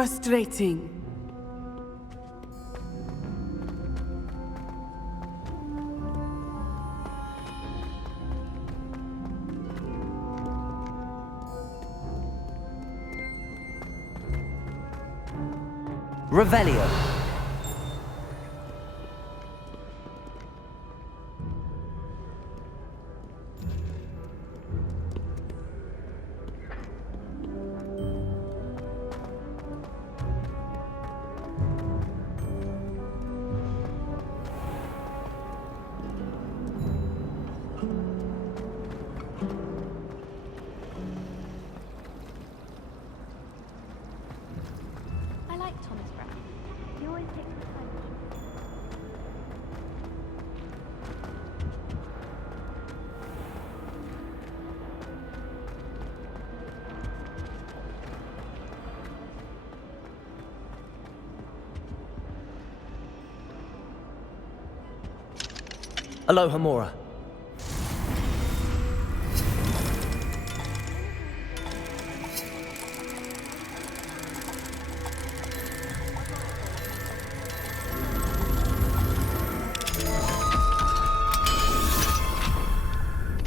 frustrating. Revelio. I like Thomas Brown. He always takes the time. Aloha Mora.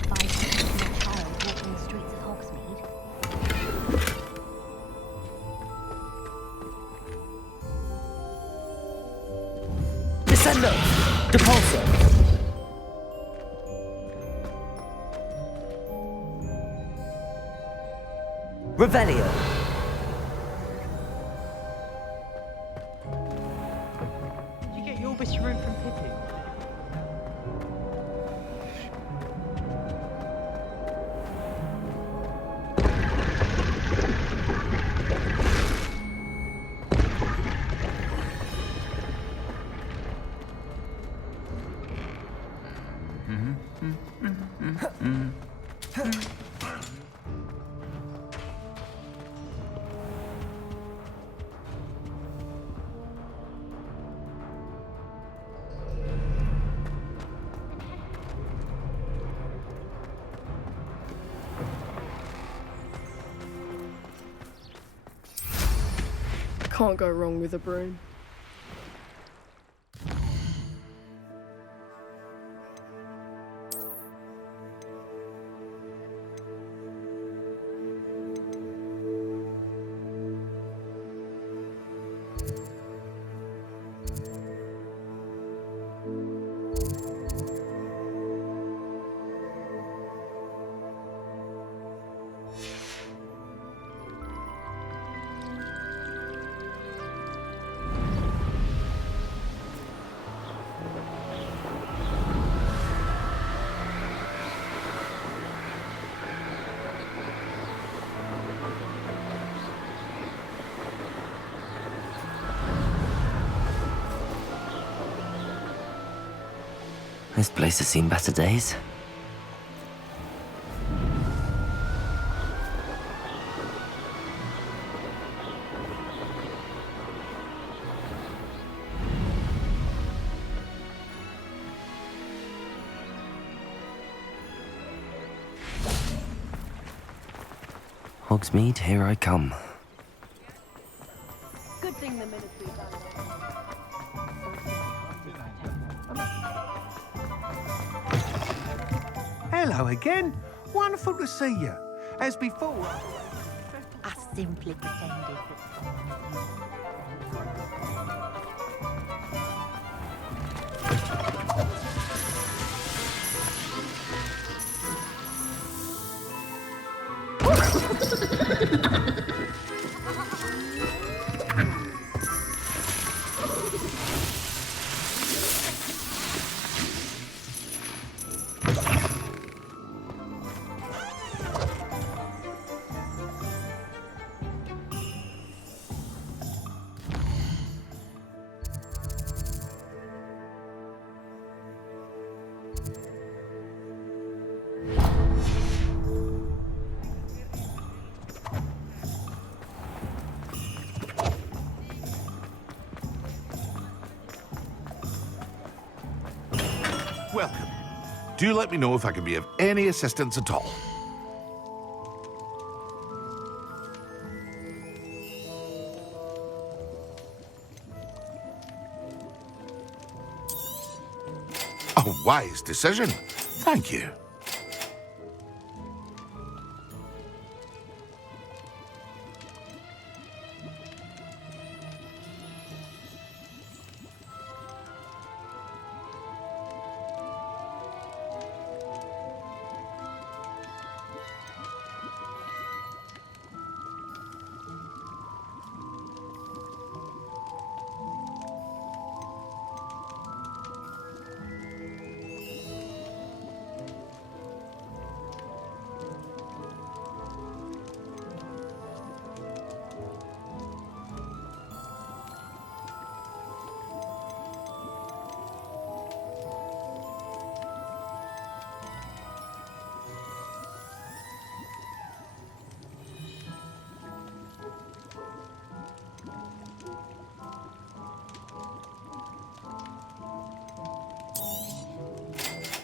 By seeing a child walking the streets of Hogsmeade. Descendo. Depulso. Revelio. Did you get your bit of room from Pippi? Can't go wrong with a broom. This place has seen better days. Hogsmeade, here I come. Good thing the military done it. Hello again. Wonderful to see you. As before. I simply pretended that. Welcome. Do let me know if I can be of any assistance at all. A wise decision. Thank you.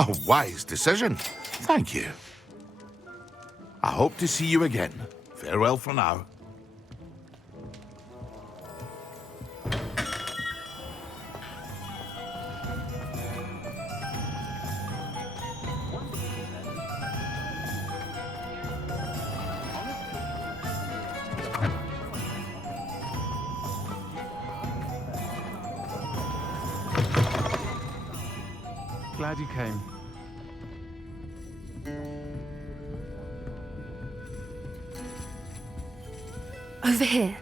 A wise decision. Thank you. I hope to see you again. Farewell for now. Glad you came. Over here.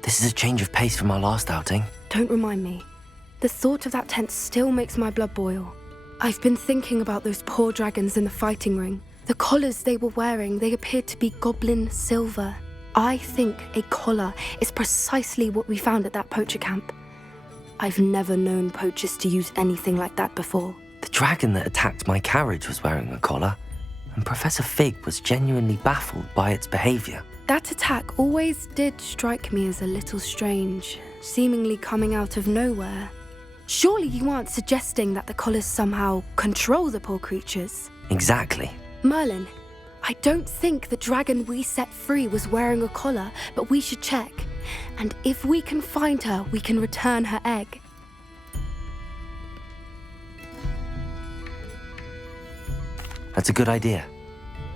This is a change of pace from our last outing. Don't remind me. The thought of that tent still makes my blood boil. I've been thinking about those poor dragons in the fighting ring. The collars they were wearing, they appeared to be goblin silver. I think a collar is precisely what we found at that poacher camp. I've never known poachers to use anything like that before. The dragon that attacked my carriage was wearing a collar, and Professor Fig was genuinely baffled by its behavior. That attack always did strike me as a little strange, seemingly coming out of nowhere. Surely you aren't suggesting that the collars somehow control the poor creatures? Exactly. Merlin, I don't think the dragon we set free was wearing a collar, but we should check. And if we can find her, we can return her egg. That's a good idea.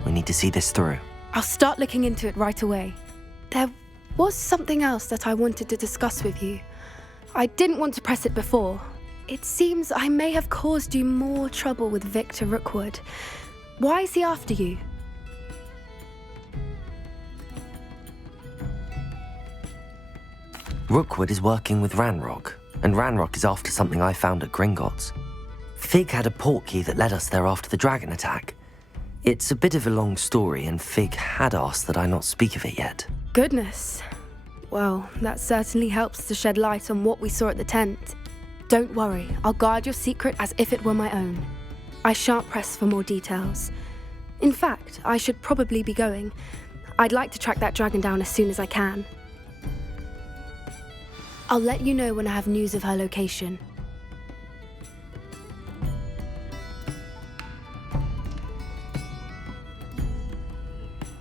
We need to see this through. I'll start looking into it right away. There was something else that I wanted to discuss with you. I didn't want to press it before. It seems I may have caused you more trouble with Victor Rookwood. Why is he after you? Rookwood is working with Ranrock, and Ranrock is after something I found at Gringotts. Fig had a portkey that led us there after the dragon attack. It's a bit of a long story, and Fig had asked that I not speak of it yet. Goodness. Well, that certainly helps to shed light on what we saw at the tent. Don't worry, I'll guard your secret as if it were my own. I shan't press for more details. In fact, I should probably be going. I'd like to track that dragon down as soon as I can. I'll let you know when I have news of her location.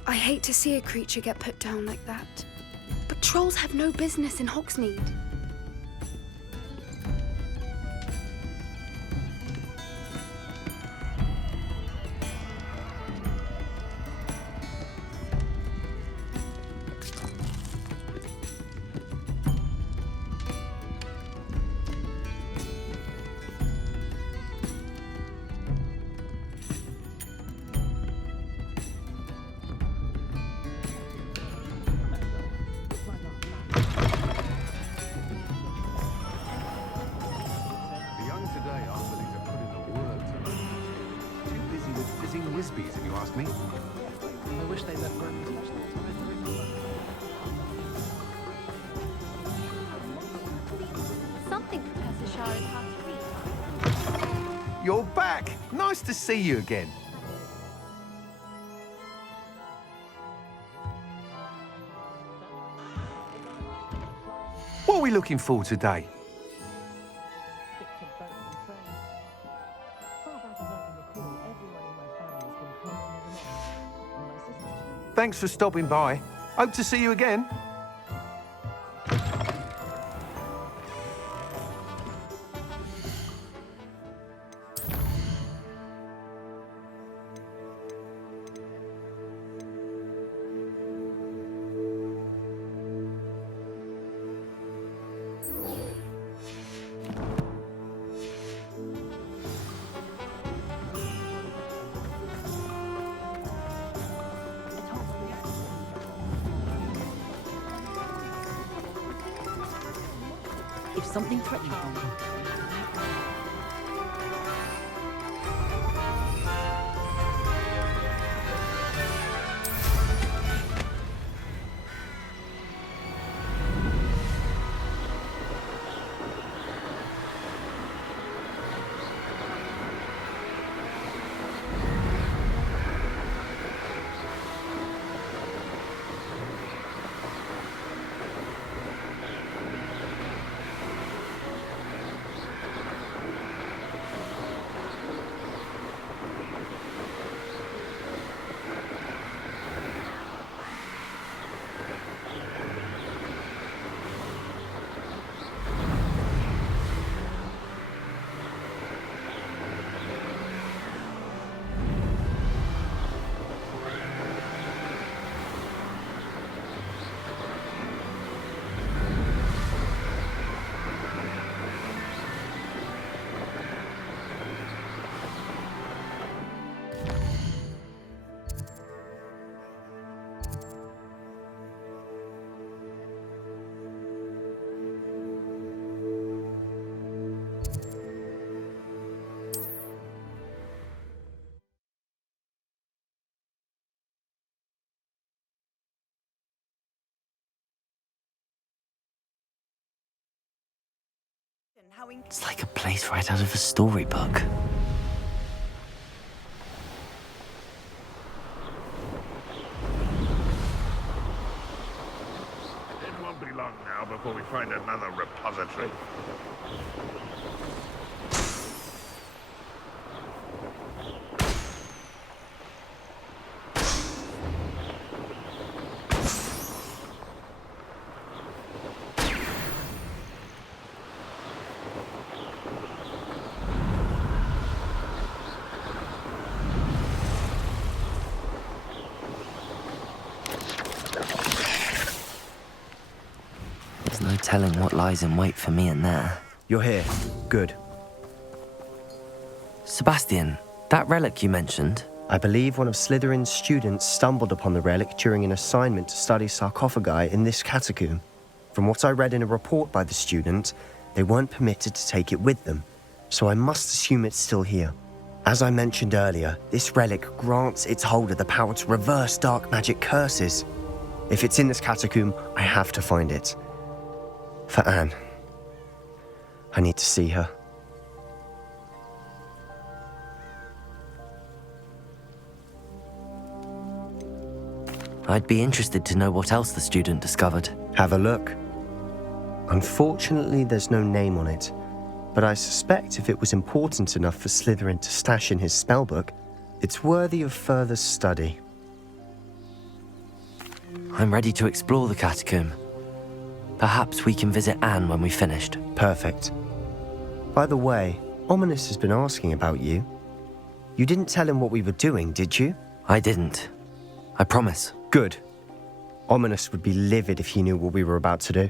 I hate to see a creature get put down like that. But trolls have no business in Hogsmeade. Wispies, if you ask me. I wish they left work as much Something Professor Shah is hard to read. You're back! Nice to see you again. What are we looking for today? Thanks for stopping by. Hope to see you again. if something threatens them. It's like a place right out of a storybook. It won't be long now before we find another repository. There's no telling what lies in wait for me in there. You're here. Good. Sebastian, that relic you mentioned, I believe one of Slytherin's students stumbled upon the relic during an assignment to study sarcophagi in this catacomb. From what I read in a report by the student, they weren't permitted to take it with them, so I must assume it's still here. As I mentioned earlier, this relic grants its holder the power to reverse dark magic curses. If it's in this catacomb, I have to find it. For Anne. I need to see her. I'd be interested to know what else the student discovered. Have a look. Unfortunately, there's no name on it, but I suspect if it was important enough for Slytherin to stash in his spellbook, it's worthy of further study. I'm ready to explore the catacomb. Perhaps we can visit Anne when we've finished. Perfect. By the way, Ominous has been asking about you. You didn't tell him what we were doing, did you? I didn't. I promise. Good. Ominous would be livid if he knew what we were about to do.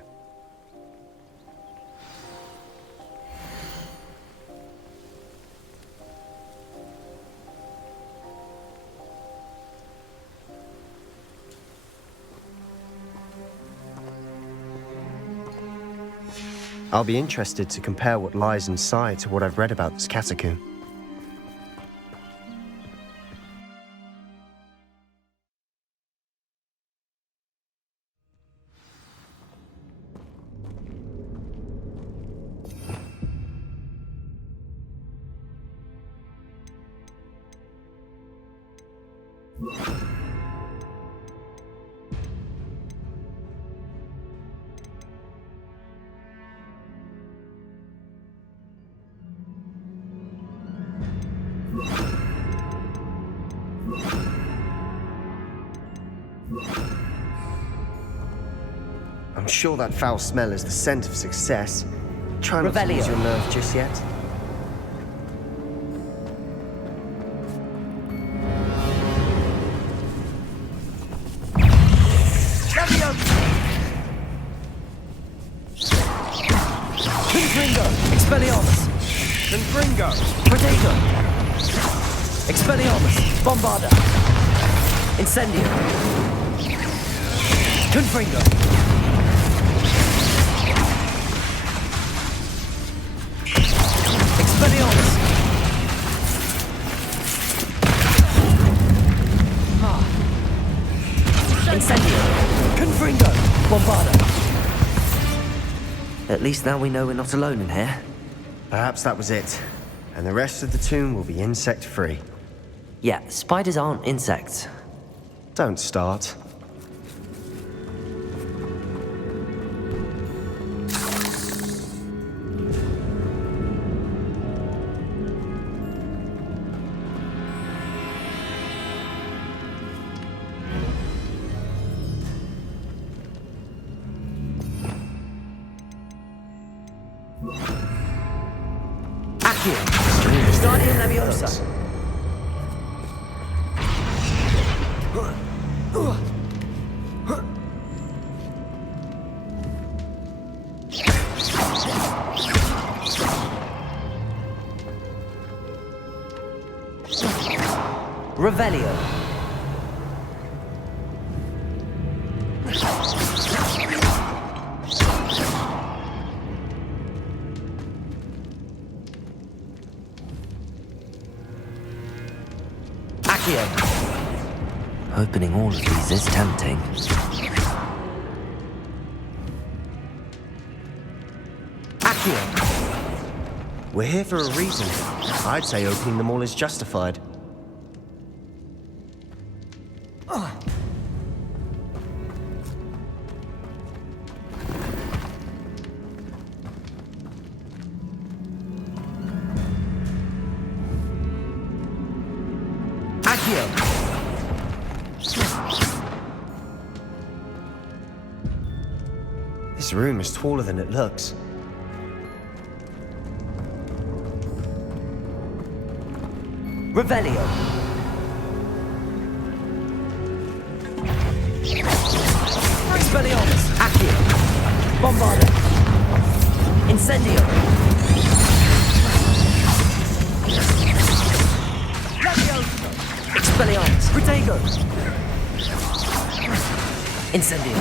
I'll be interested to compare what lies inside to what I've read about this catacomb. I'm sure that foul smell is the scent of success. Try not to lose your nerve just yet. Confringo! Expelliarmus! Confringo! Protego! Expelliarmus! Bombarda! Incendio! Confringo! At least now we know we're not alone in here. Perhaps that was it. And the rest of the tomb will be insect-free. Yeah, spiders aren't insects. Don't start. Guardian Leviosa. Revelio. Opening all of these is tempting. Accio! We're here for a reason. I'd say opening them all is justified. This room is taller than it looks. Revelio. Expelliarmus. Accio. Bombarda. Incendio. Levioso. Expelliarmus. Protego. Incendio.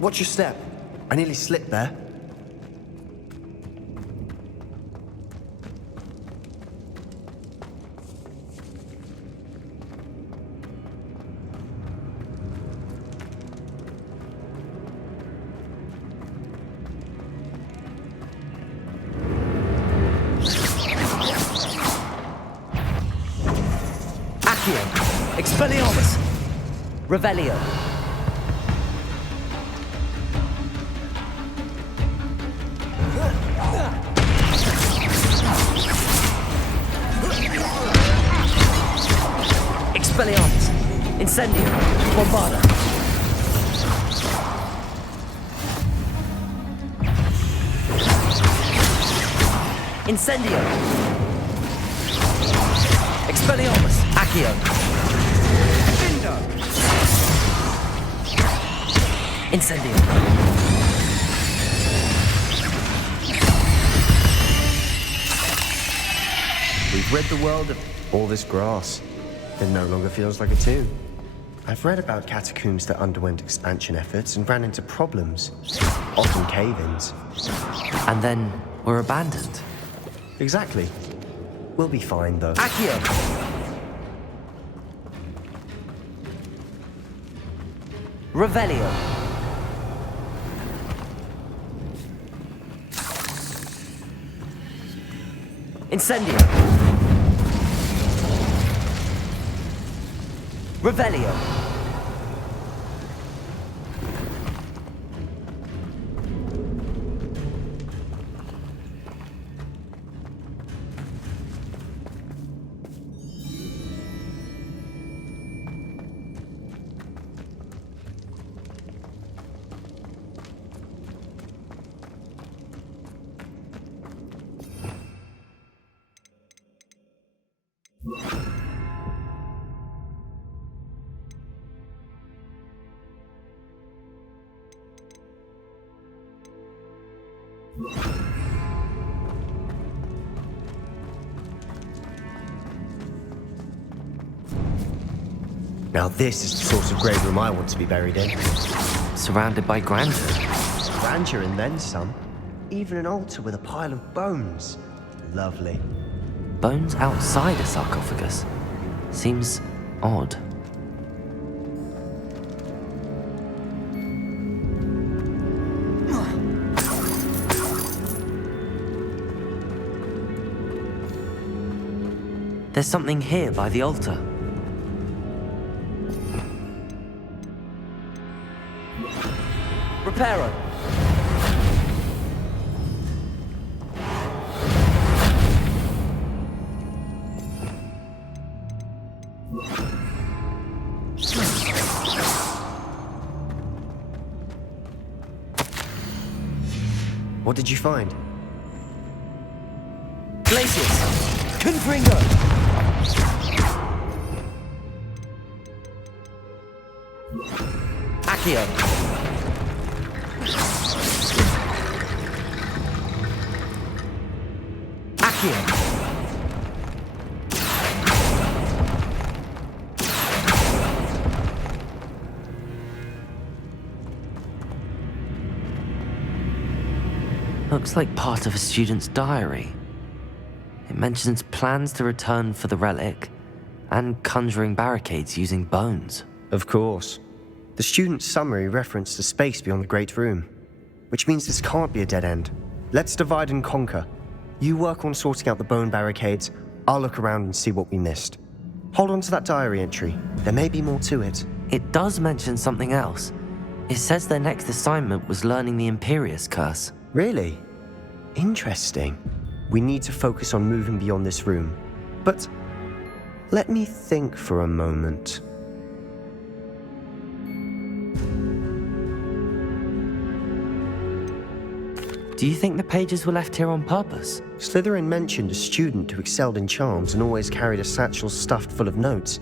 Watch your step. I nearly slipped there. Accio. Expelliarmus. Revelio. Expelliarmus. Incendio. Bombarda. Incendio. Expelliarmus. Accio. Incendio. We've rid the world of all this grass. It no longer feels like a tomb. I've read about catacombs that underwent expansion efforts and ran into problems, often cave-ins. And then were abandoned. Exactly. We'll be fine, though. Accio. Revelio. Incendio. Revelio. Now this is the sort of grave room I want to be buried in. Surrounded by grandeur. Grandeur and then some. Even an altar with a pile of bones. Lovely. Bones outside a sarcophagus. Seems odd. There's something here by the altar. Reparo. What did you find? Glacius. Confringo. Accio. Accio. Looks like part of a student's diary. It mentions plans to return for the relic and conjuring barricades using bones. Of course. The student's summary referenced the space beyond the Great Room, which means this can't be a dead end. Let's divide and conquer. You work on sorting out the bone barricades, I'll look around and see what we missed. Hold on to that diary entry. There may be more to it. It does mention something else. It says their next assignment was learning the Imperius Curse. Really? Interesting. We need to focus on moving beyond this room. But let me think for a moment. Do you think the pages were left here on purpose? Slytherin mentioned a student who excelled in charms and always carried a satchel stuffed full of notes.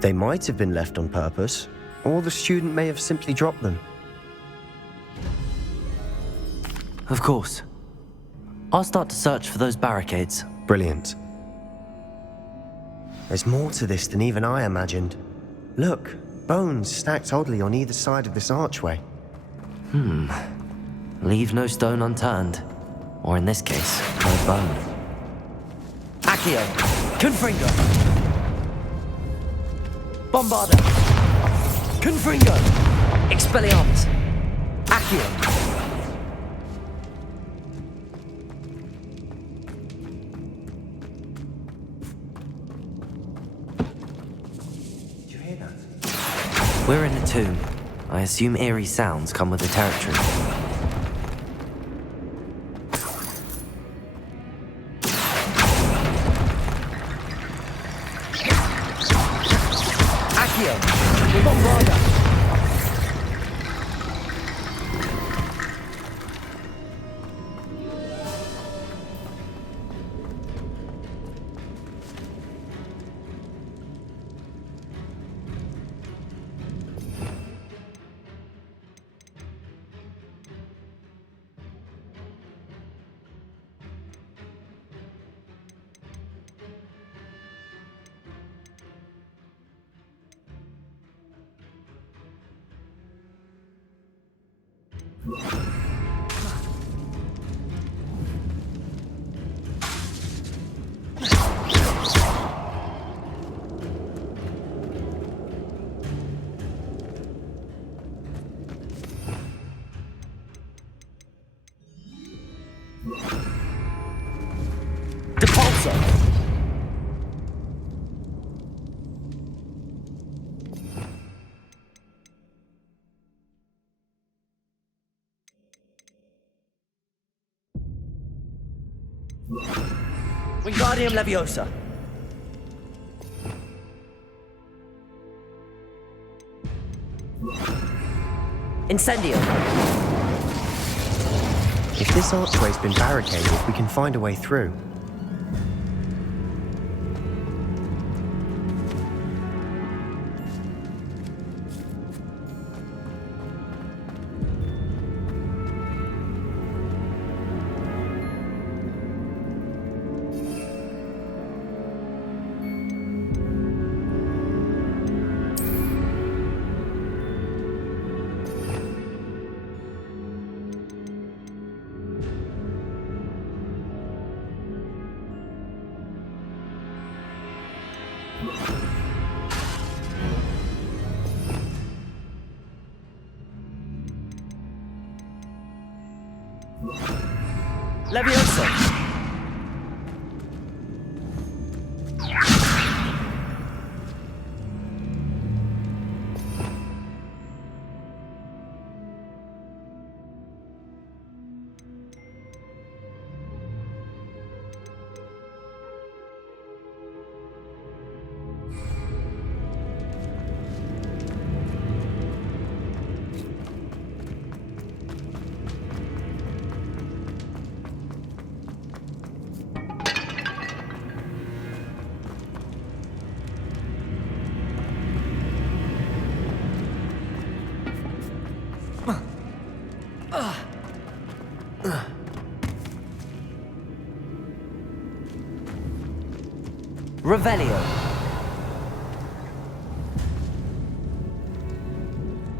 They might have been left on purpose, or the student may have simply dropped them. Of course. I'll start to search for those barricades. Brilliant. There's more to this than even I imagined. Look, bones stacked oddly on either side of this archway. Leave no stone unturned. Or in this case, no bone. Accio! Confringo! Bombarda! Confringo! Expelliarmus! Accio! We're in a tomb. I assume eerie sounds come with the territory. Accio! Bombarda! Wingardium Leviosa. Incendio. If this archway's been barricaded, we can find a way through. Leviosa! Revelio.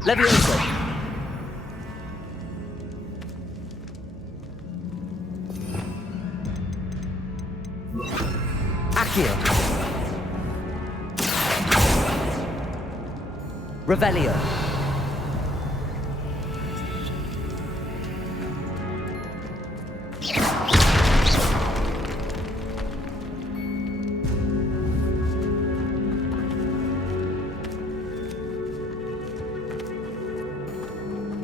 Leviosa. Accio. Revelio.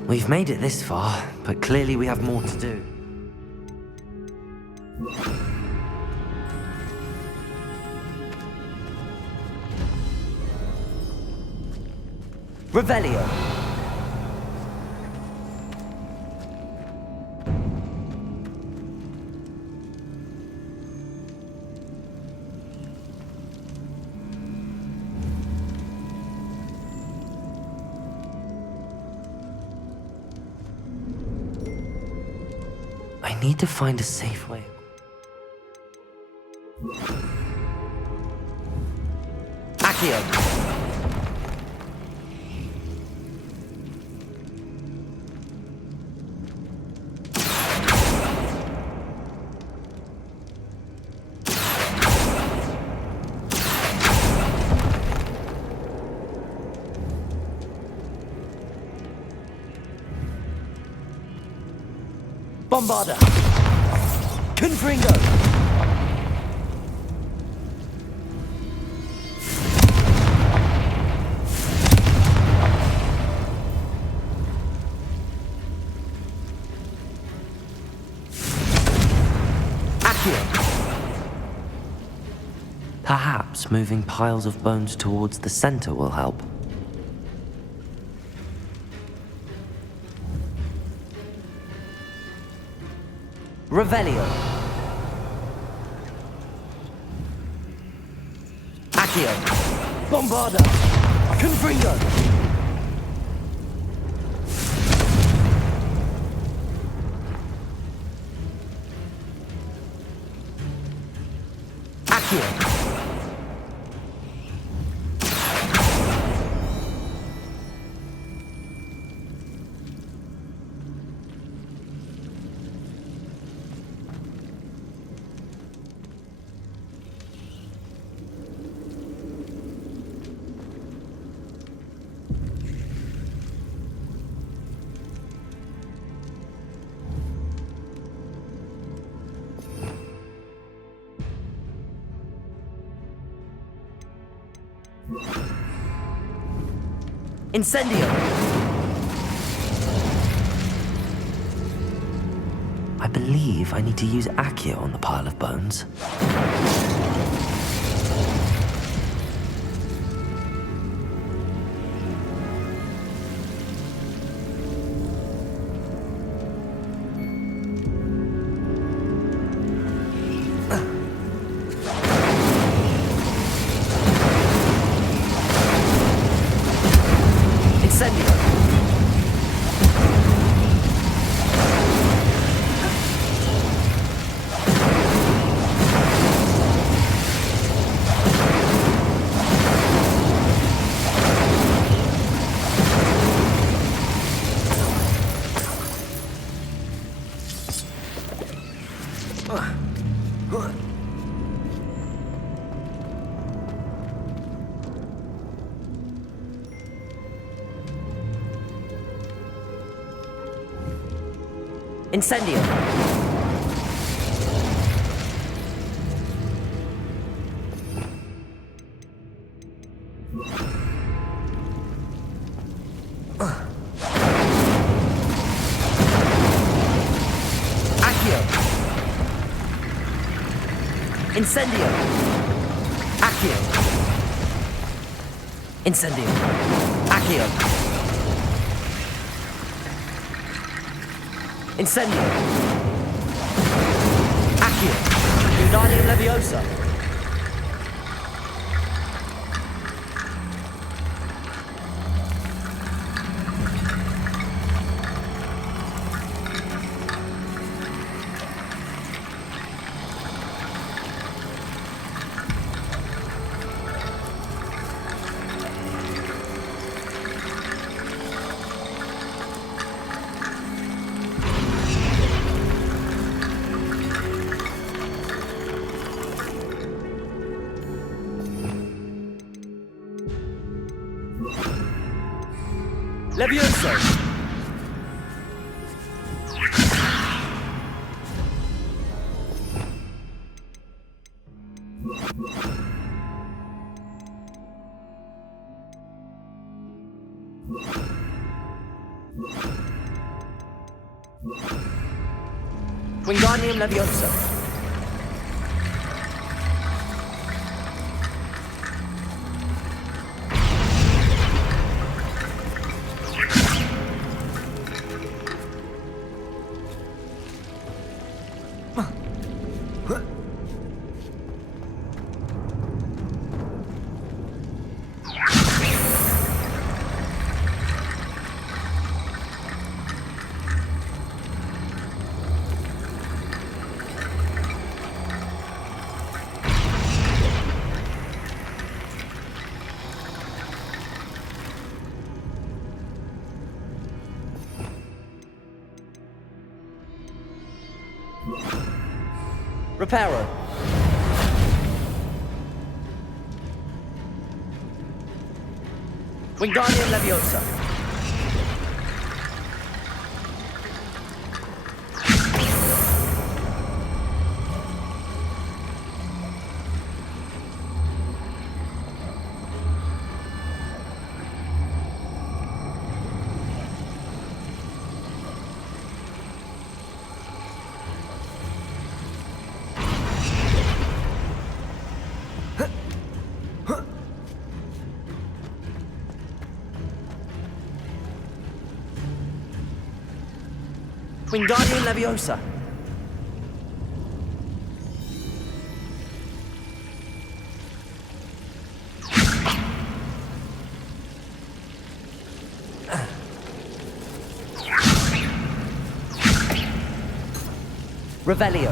We've made it this far, but clearly we have more to do. Revelio. I need to find a safe way. Accio. Bombarda. Confringo. Perhaps moving piles of bones towards the center will help. Revelio. Accio. Bombarda. Confringo. Accio. Incendio! I believe I need to use Accio on the pile of bones. Incendio! Accio! Incendio! Accio! Incendio! Accio! Incendio! Accio! Wingardium Leviosa! Levioso! Wingardium Leviosa! Reparo! Wingardium Leviosa! Wingardium Leviosa! Revelio!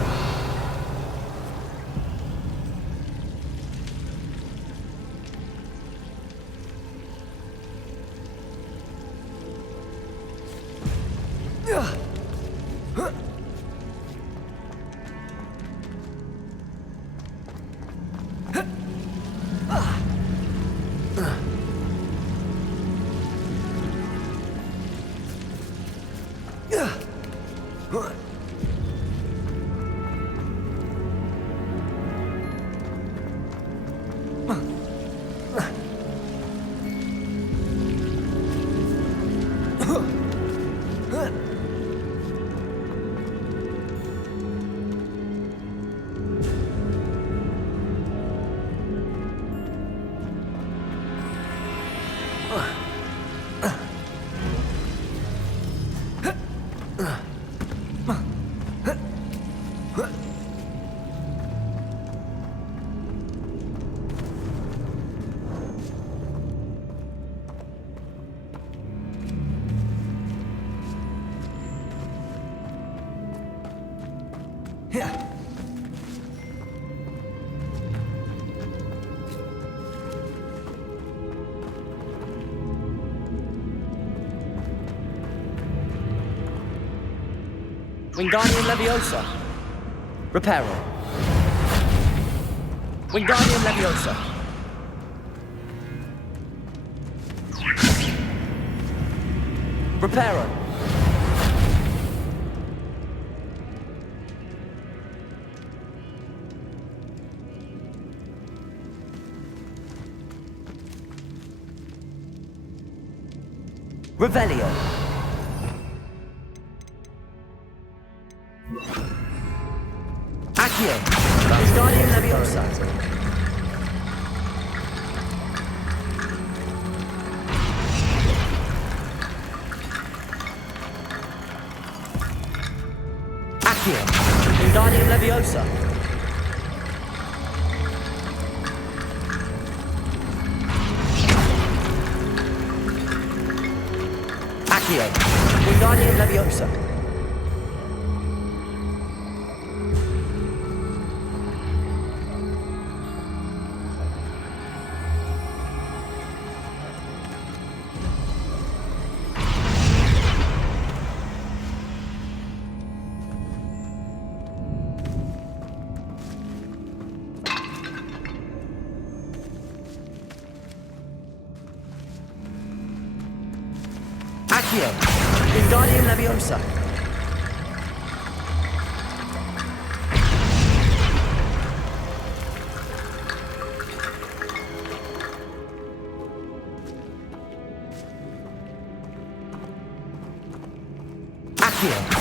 Wingardium Leviosa! Reparo! Wingardium Leviosa! Reparo! Revelio. Accio. Wingardium Leviosa. Accio. Wingardium Leviosa. Accio. Wingardium Leviosa. Accio. Wingardium Leviosa. Accio.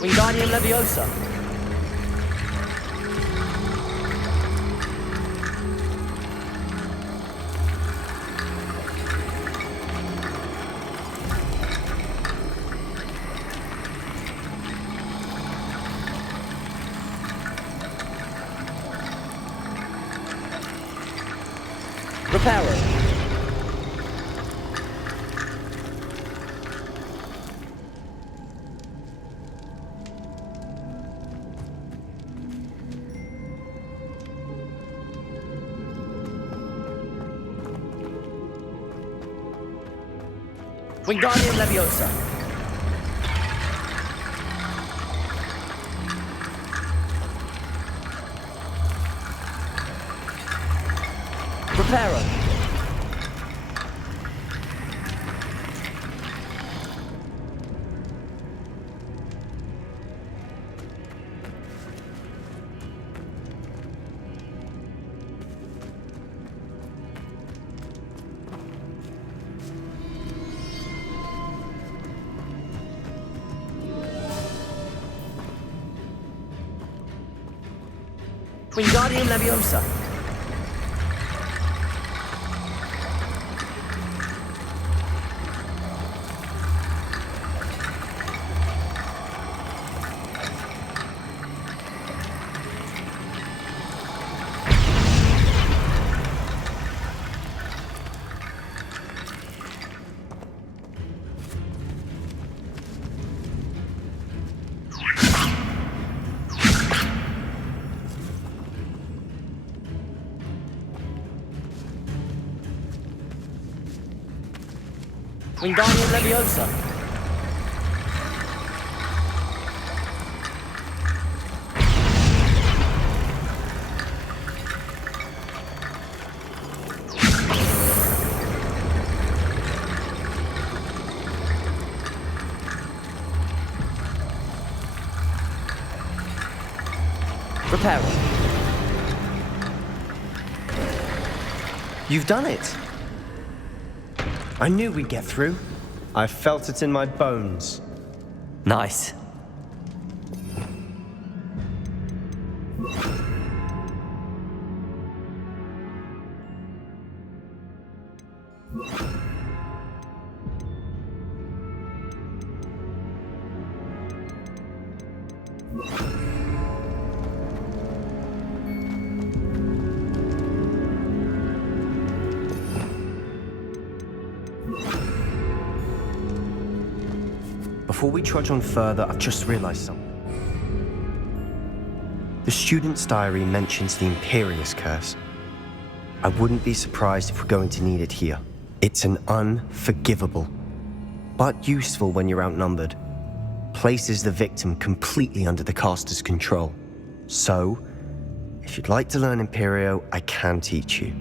Wingardium Leviosa. Reparo. Wingardium Leviosa. Reparo. Wingardium Leviosa. Wingardium Leviosa. Reparo. You've done it. I knew we'd get through. I felt it in my bones. Nice. Before we trudge on further, I've just realized something. The student's diary mentions the Imperious Curse. I wouldn't be surprised if we're going to need it here. It's an unforgivable, but useful when you're outnumbered. Places the victim completely under the caster's control. So, if you'd like to learn Imperio, I can teach you.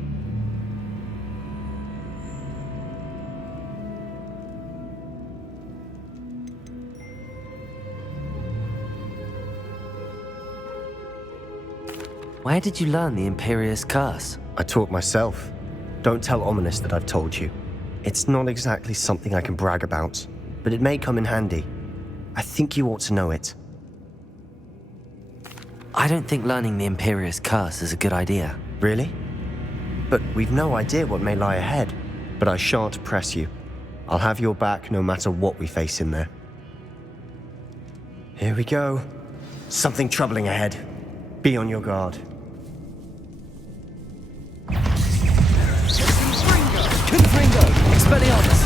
Where did you learn the Imperious Curse? I taught myself. Don't tell Ominous that I've told you. It's not exactly something I can brag about, but it may come in handy. I think you ought to know it. I don't think learning the Imperious Curse is a good idea. Really? But we've no idea what may lie ahead. But I shan't press you. I'll have your back no matter what we face in there. Here we go. Something troubling ahead. Be on your guard. Confringo! Expelliarmus!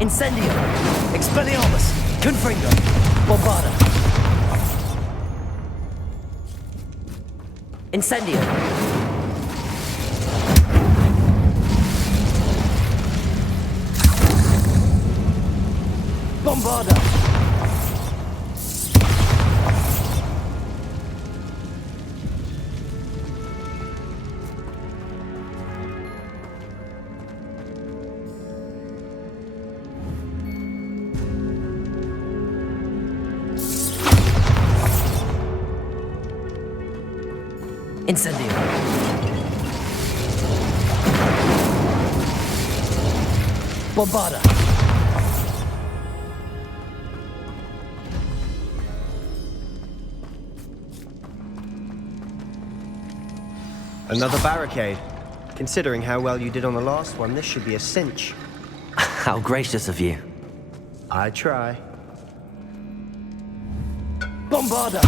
Incendio! Expelliarmus! Confringo! Bombarda! Incendio! Bombarda! Incendio! Bombarda! Another barricade. Considering how well you did on the last one, this should be a cinch. How gracious of you. I try. Bombarda!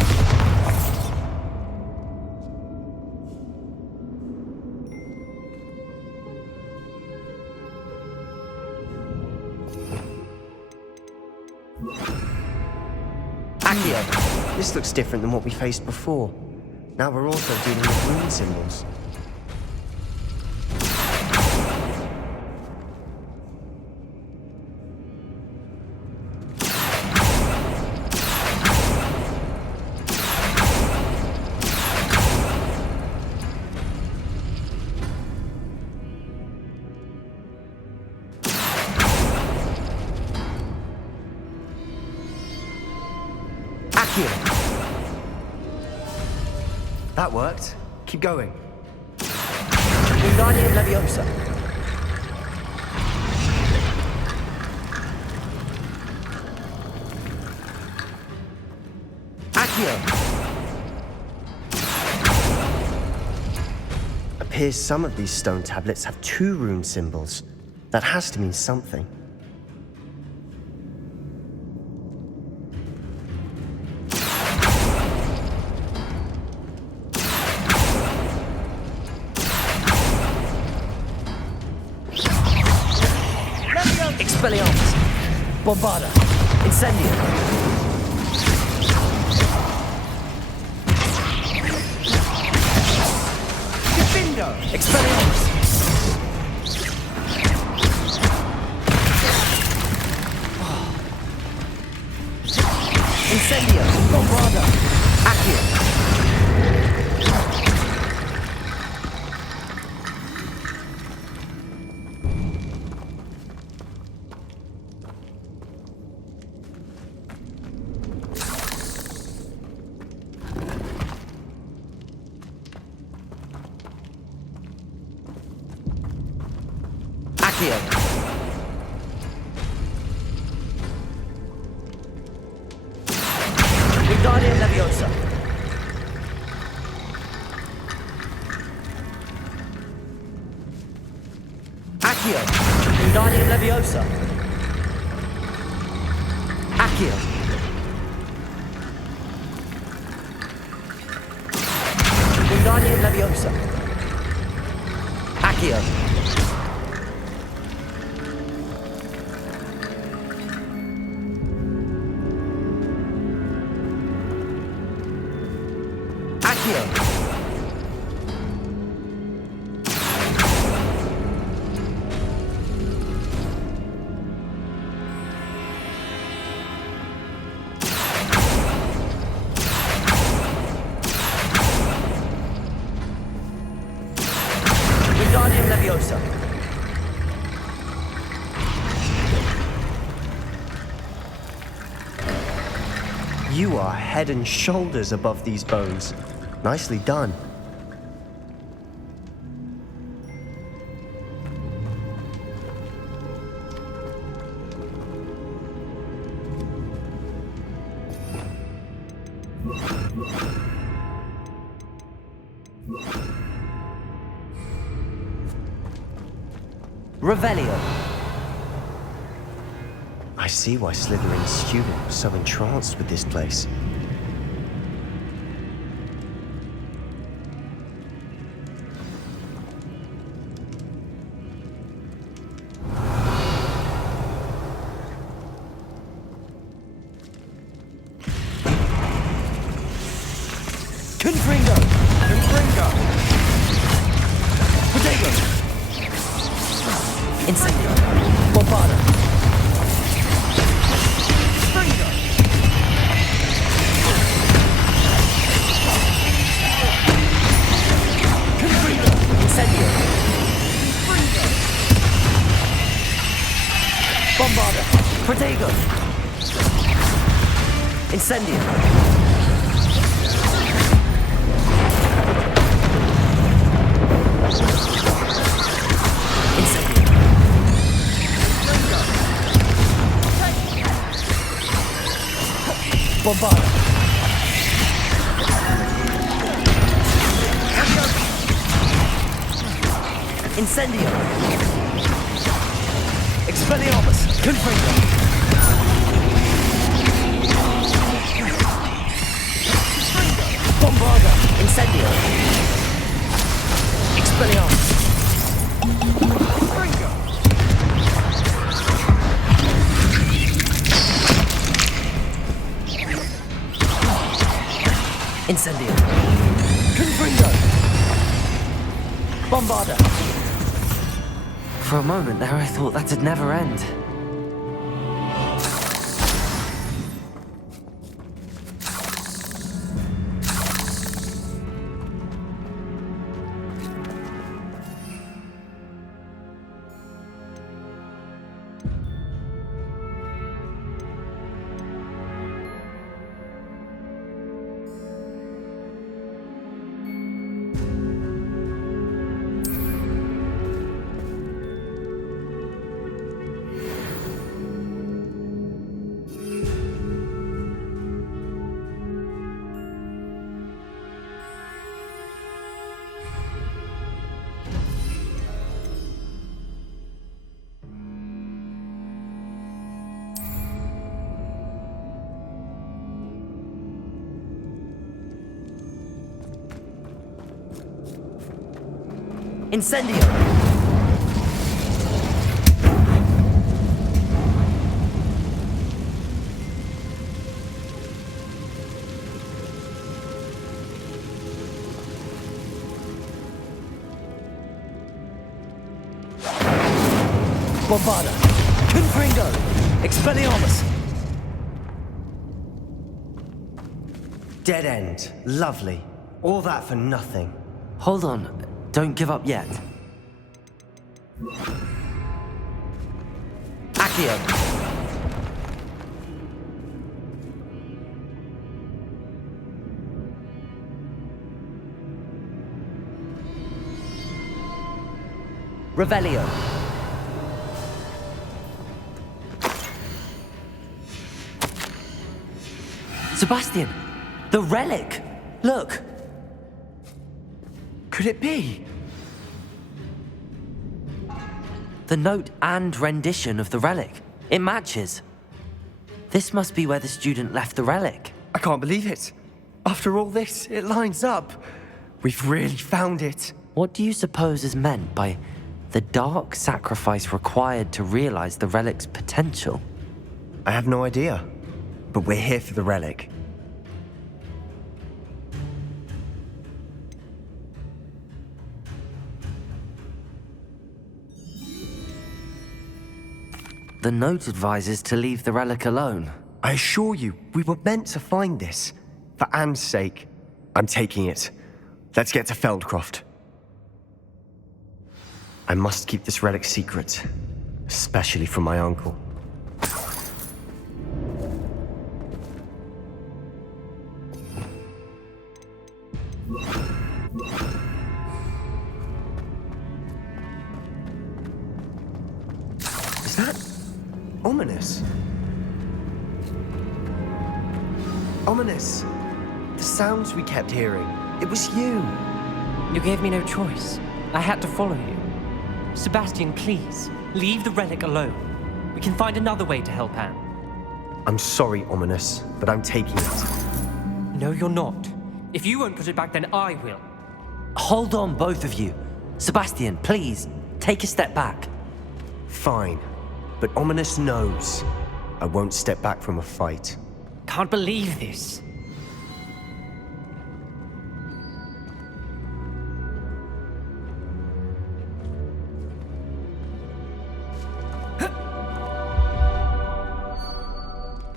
Accio! This looks different than what we faced before. Now we're also dealing with rune symbols. That worked. Keep going. Wingardium Leviosa. Accio. Appears some of these stone tablets have 2 rune symbols. That has to mean something. Expelliarmus. Bombarda. Incendio. Defindo. Expelliarmus. Incendio. Bombarda. Accio. Accio. Wingardium Leviosa. Accio. Wingardium Leviosa. Accio. Wingardium Leviosa. Accio. Wingardium Leviosa. You are head and shoulders above these bones. Nicely done. Revelio. I see why Slytherin's student was so entranced with this place. Confringo. Confringo. Protego. Incendio. Bombarda. Confringo. Confringo. Incendio. Confringo. Bombarda. Protego. Incendio. Bombarda. Incendio. Expelliarmus. Confringo. Bombarda. Incendio. Expelliarmus. Incendio. Confringo. Bombarda. For a moment there, I thought that'd never end. Incendio! Bombarda! Confringo! Expelliarmus! Dead end. Lovely. All that for nothing. Hold on. Don't give up yet. Accio. Revelio. Sebastian! The relic! Look! Could it be? The note and rendition of the relic. It matches. This must be where the student left the relic. I can't believe it. After all this, it lines up. We've really found it. What do you suppose is meant by the dark sacrifice required to realize the relic's potential? I have no idea. But we're here for the relic. The note advises to leave the relic alone. I assure you, we were meant to find this. For Anne's sake, I'm taking it. Let's get to Feldcroft. I must keep this relic secret, especially from my uncle. Is that ominous? Ominous. The sounds we kept hearing. It was you. You gave me no choice. I had to follow you. Sebastian, please, leave the relic alone. We can find another way to help Anne. I'm sorry, Ominous, but I'm taking it. No, you're not. If you won't put it back, then I will. Hold on, both of you. Sebastian, please, take a step back. Fine, but Ominous knows I won't step back from a fight. Can't believe this.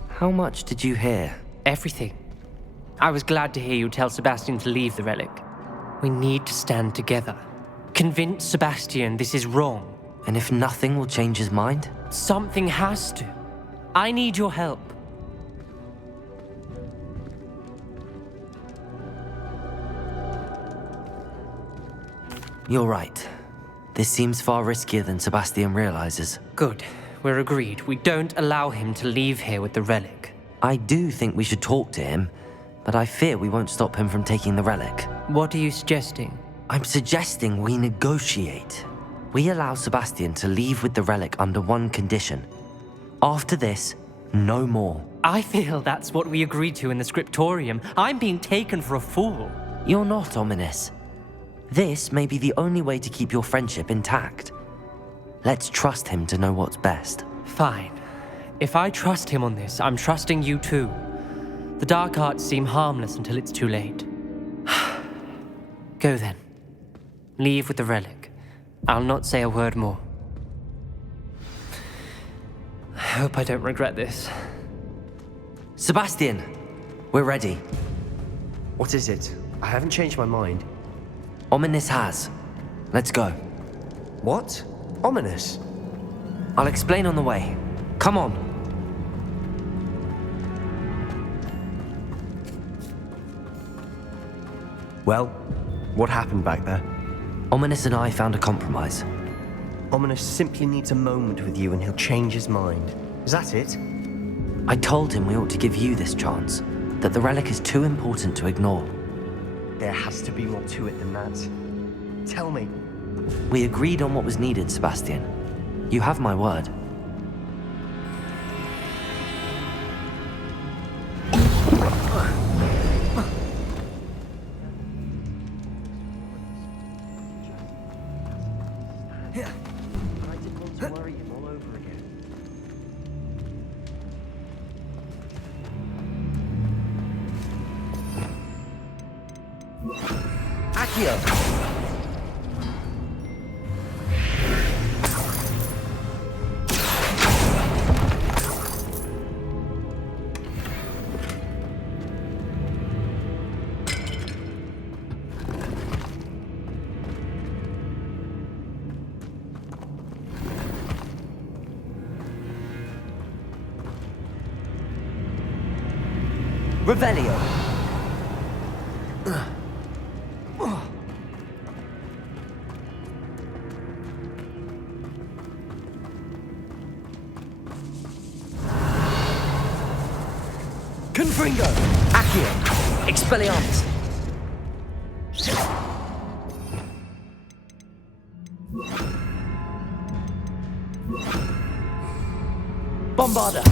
How much did you hear? Everything. I was glad to hear you tell Sebastian to leave the relic. We need to stand together. Convince Sebastian this is wrong. And if nothing will change his mind? Something has to. I need your help. You're right. This seems far riskier than Sebastian realizes. Good. We're agreed. We don't allow him to leave here with the relic. I do think we should talk to him, but I fear we won't stop him from taking the relic. What are you suggesting? I'm suggesting we negotiate. We allow Sebastian to leave with the relic under one condition. After this, no more. I feel that's what we agreed to in the scriptorium. I'm being taken for a fool. You're not ominous. This may be the only way to keep your friendship intact. Let's trust him to know what's best. Fine. If I trust him on this, I'm trusting you too. The dark arts seem harmless until it's too late. Go then. Leave with the relic. I'll not say a word more. I hope I don't regret this. Sebastian, we're ready. What is it? I haven't changed my mind. Ominous has. Let's go. What? Ominous? I'll explain on the way. Come on. Well, what happened back there? Ominous and I found a compromise. Ominous simply needs a moment with you and he'll change his mind. Is that it? I told him we ought to give you this chance, that the relic is too important to ignore. There has to be more to it than that. Tell me. We agreed on what was needed, Sebastian. You have my word. I didn't want to worry him all over again. Accio! Revelio! Confringo! Accio! Expelliarmus! Bombarda!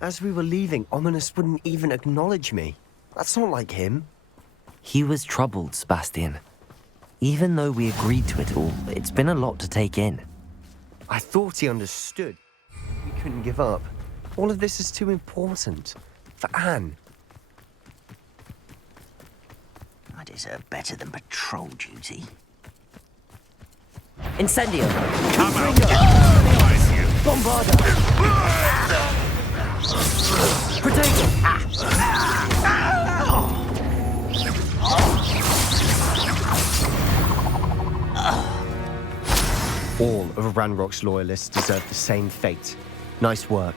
As we were leaving, Ominous wouldn't even acknowledge me. That's not like him. He was troubled, Sebastian. Even though we agreed to it all, it's been a lot to take in. I thought he understood. We couldn't give up. All of this is too important. For Anne. I deserve better than patrol duty. Incendio! Come out! Find you! Bombarda! Protego! All of Ranrock's loyalists deserve the same fate. Nice work.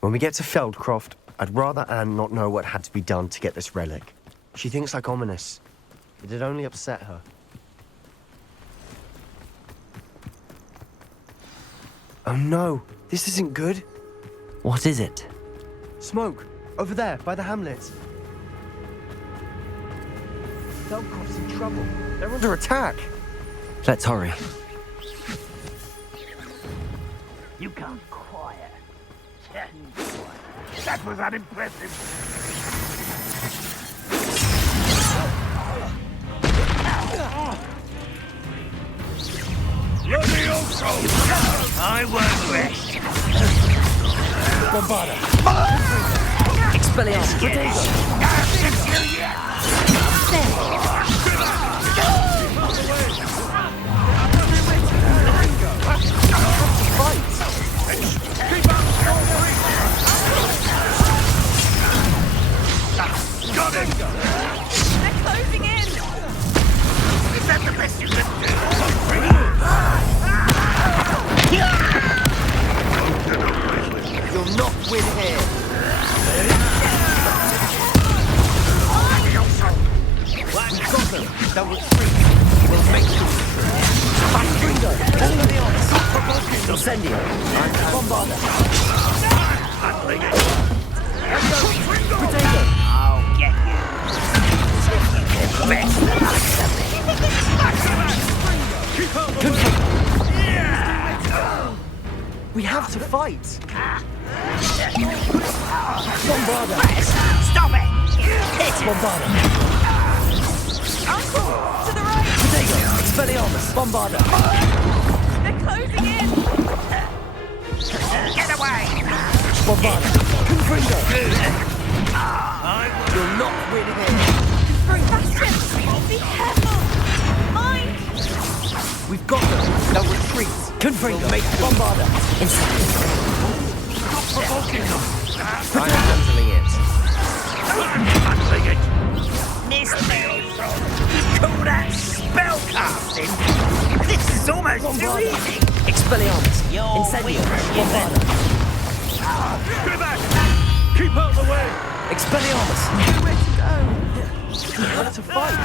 When we get to Feldcroft, I'd rather Anne not know what had to be done to get this relic. She thinks like Ominous. It'd only upset her. Oh no, this isn't good. What is it? Smoke, over there, by the hamlet. Feldcroft's in trouble. They're under attack. Let's hurry. You can't quiet. That was unimpressive. I won't rest. Bombarda! Expelliarmus! Protego! Got him! They're closing in! Is that the best you can do? You'll not win here. We've got them. Double three. We'll make them. Gringo! Incendio! Bombarda! Protego! I'll get you. Best We have to fight. Bombarda! Stop it! Hit it! Bombarda! Uncle! To the right! Protego! Expelliarmus! Bombarda! They're closing in! Get away! Bombarda! Confringo! You'll not win here. Bastion! Be careful! Mine! We've got them. Now retreat. Confringo! We'll make them. Bombarda! Incendio! Stop provoking them! I'm handling it. Handling it! Mister! You call that spellcasting? This is almost too easy! Expelliarmus! You're Incendio! weak, Bombarda! Get back! Keep out the way! Expelliarmus! Nowhere to go! We have to fight.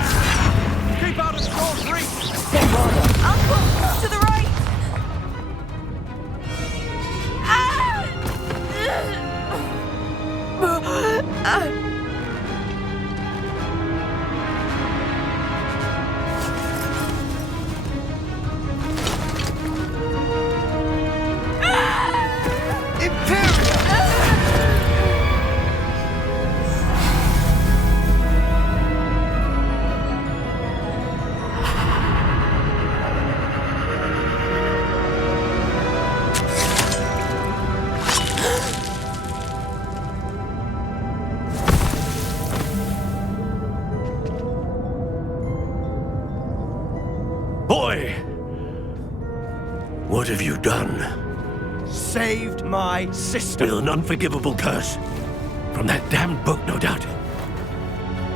Keep out of Storm's reach! Bombarda! Uncle! To the right! Boy! What have you done? Saved my sister. With an unforgivable curse. From that damned book, no doubt.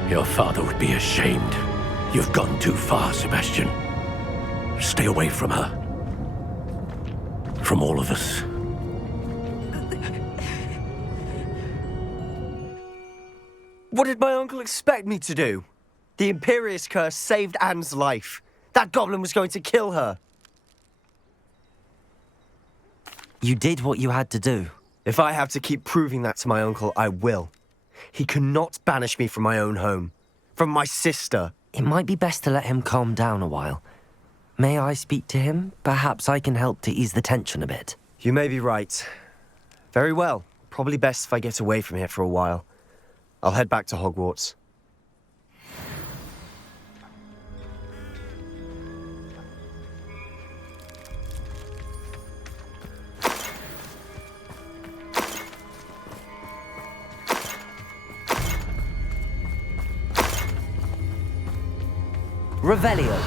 Your father would be ashamed. You've gone too far, Sebastian. Stay away from her. From all of us. What did my uncle expect me to do? The Imperious curse saved Anne's life. That goblin was going to kill her. You did what you had to do. If I have to keep proving that to my uncle, I will. He cannot banish me from my own home. From my sister. It might be best to let him calm down a while. May I speak to him? Perhaps I can help to ease the tension a bit. You may be right. Very well. Probably best if I get away from here for a while. I'll head back to Hogwarts. Revelio.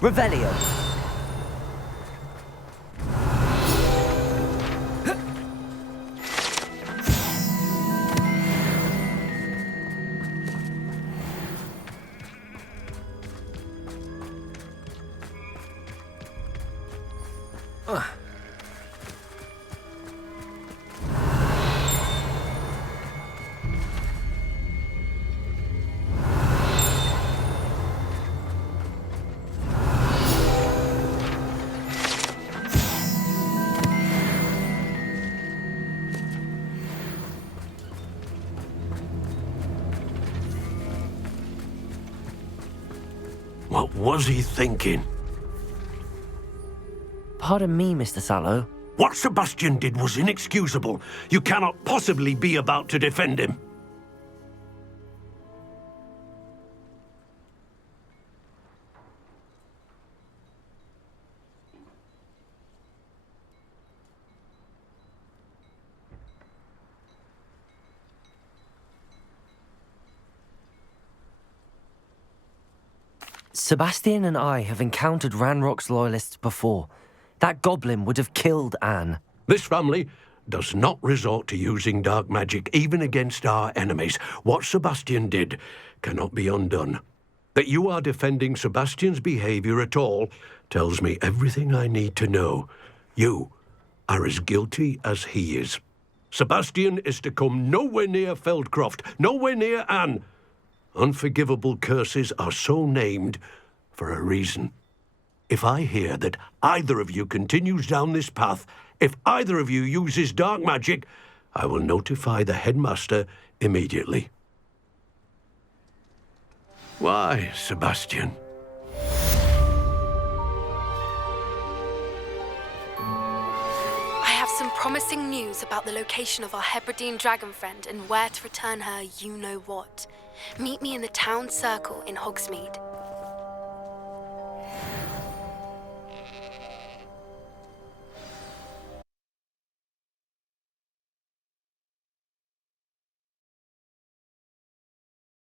Revelio. What was he thinking? Pardon me, Mr. Sallow. What Sebastian did was inexcusable. You cannot possibly be about to defend him. Sebastian and I have encountered Ranrock's loyalists before. That goblin would have killed Anne. This family does not resort to using dark magic even against our enemies. What Sebastian did cannot be undone. That you are defending Sebastian's behavior at all tells me everything I need to know. You are as guilty as he is. Sebastian is to come nowhere near Feldcroft, nowhere near Anne. Unforgivable curses are so named for a reason. If I hear that either of you continues down this path, if either of you uses dark magic, I will notify the headmaster immediately. Why, Sebastian? I have some promising news about the location of our Hebridean dragon friend and where to return her you-know-what. Meet me in the town circle in Hogsmeade.